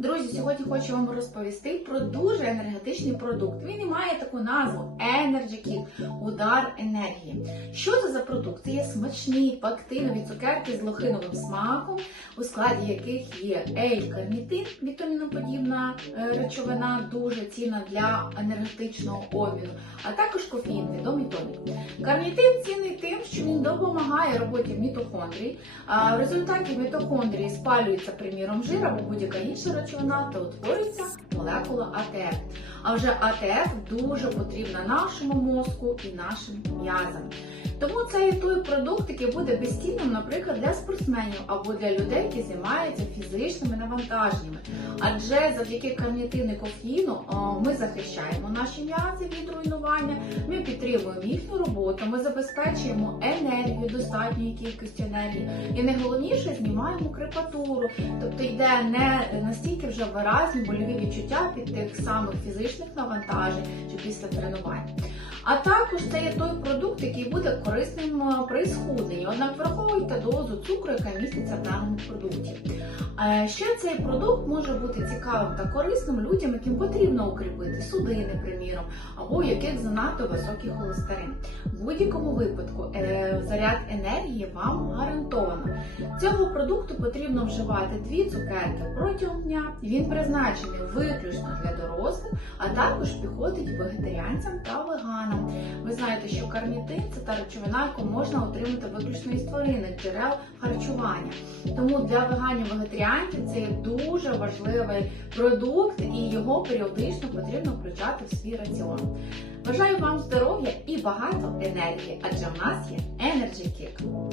Друзі, сьогодні хочу вам розповісти про дуже енергетичний продукт. Він і має таку назву Energy Kick – удар енергії. Що це за продукт? Це є смачні пактинові цукерки з лохиновим смаком, у складі яких є L-карнітин, вітаміноподібна е, речовина, дуже цінна для енергетичного обміну, а також кофеїн, відомий тонік. Карнітин цінний тим, що він допомагає роботі мітохондрій. А в результаті мітохондрії спалюється, приміром, жир або будь-яка інша речовина та утворюється молекула АТФ. А вже АТФ дуже потрібна нашому мозку і нашим м'язам. Тому це є той продукт, який буде безцінним, наприклад, для спортсменів або для людей, які займаються фізичними навантаженнями. Адже завдяки карнітину і кофеїну ми захищаємо наші м'язи від руйнування, ми підтримуємо їхню роботу, ми забезпечуємо енергію, достатньої кількості енергії. І найголовніше знімаємо крепатуру, тобто йде не настільки вже виразні больові відчуття від тих самих фізичних навантажень чи після тренувань. А також це є той продукт, який буде корисним е, при схудненні. Однак враховуйте дозу цукру, яка міститься в даному продукті. Е, Ще цей продукт може бути цікавим та корисним людям, яким потрібно укріпити судини, приміром, або яких занадто високий холестерин. В будь-якому випадку е, заряд енергії вам гарантовано. Цього продукту потрібно вживати дві цукерки протягом дня. Він призначений виключно для дорослих, а також підходить вегетаріанцям та веганам. Ви знаєте, що карнітин це та речовина, яку можна отримати виключно із тваринних джерел харчування. Тому для веганів вегетаріанців це є дуже важливий продукт, і його періодично потрібно включати в свій раціон. Бажаю вам здоров'я і багато енергії, адже в нас є Energy Kick.